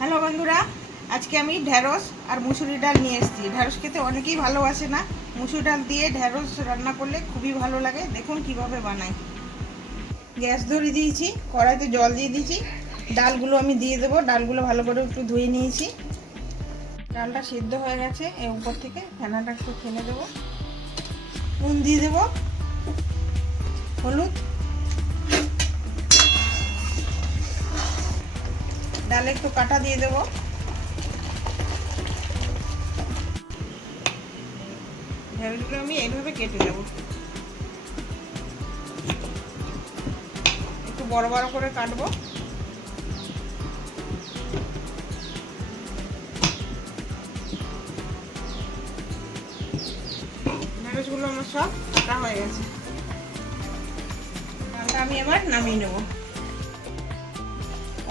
Hello বন্ধুরা, আজকে আমি ঢ্যাঁড়স আর মুসুরি ডাল নিয়ে এসেছি। ঢ্যাঁড়স খেতে অনেকেই ভালোবাসে না। মুসুরি ডাল দিয়ে ঢ্যাঁড়স রান্না করলে খুবই ভালো লাগে। দেখুন কীভাবে বানাই। গ্যাস ধরে দিয়েছি, কড়াইতে জল দিয়ে দিয়েছি। ডালগুলো আমি দিয়ে দেবো। ডালগুলো ভালো করে একটু ধুয়ে নিয়েছি। ডালটা সিদ্ধ হয়ে গেছে। এর উপর থেকে ফেনাটা একটু ফেলে দেবো। নুন দিয়ে দেবো। হলুদ। ডালে একটু কাটা দিয়ে দেবো। ঢেঁড়সগুলো আমি এইভাবে কেটে দেবো। একটু বড় বড় করে কাটবো। ঢেঁড়সগুলো আমার সব কাটা হয়ে গেছে। আমি এবার নামিয়ে নেব।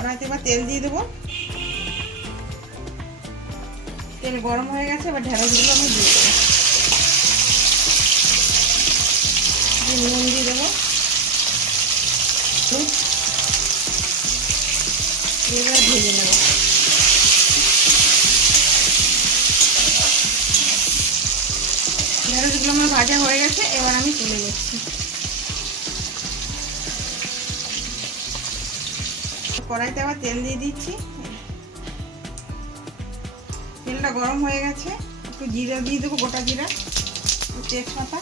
কড়াইতে এবার তেল দিয়ে দেবো। তেল গরম হয়ে গেছে, এবার ঢেঁড়সগুলো আমি দিয়ে দেবো। নুন দিয়ে দেবো। এবার ভেজে নেব। ঢেঁড়সগুলো আমার ভাজা হয়ে গেছে, এবার আমি তুলে যাচ্ছি কড়াইতে আবার তেল দিয়ে দিচ্ছি। তেলটা গরম হয়ে গেছে। একটু জিরা দিয়ে দেবো, গোটা জিরা। তেজপাতা।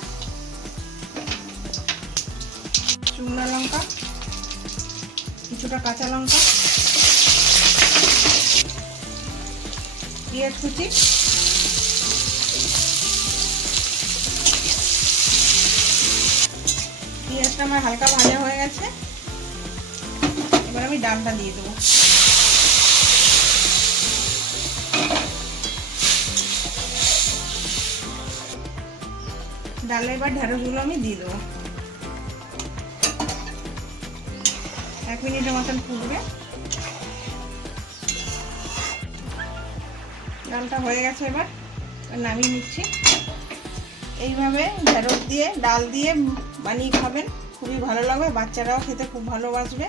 শুকনো লঙ্কা। কিছুটা কাঁচা লঙ্কা। পেঁয়াজ কুচি। পেঁয়াজটা আমার হালকা ভাজা হয়ে গেছে। এবার আমি ডালটা দিয়ে দেবো। ডালে এবার ঢেঁড়সগুলো আমি দিয়ে দেবো। এক মিনিটের মতন ফুটবে। ডালটা হয়ে গেছে এবার নামিয়ে নিচ্ছি। এইভাবে ঢেঁড়স দিয়ে, ডাল দিয়ে বানিয়ে খাবেন। খুবই ভালো লাগবে, বাচ্চারাও খেতে খুব ভালোবাসবে।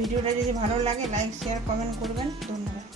ভিডিওটা যদি ভালো লাগে লাইক শেয়ার কমেন্ট করবেন। ধন্যবাদ।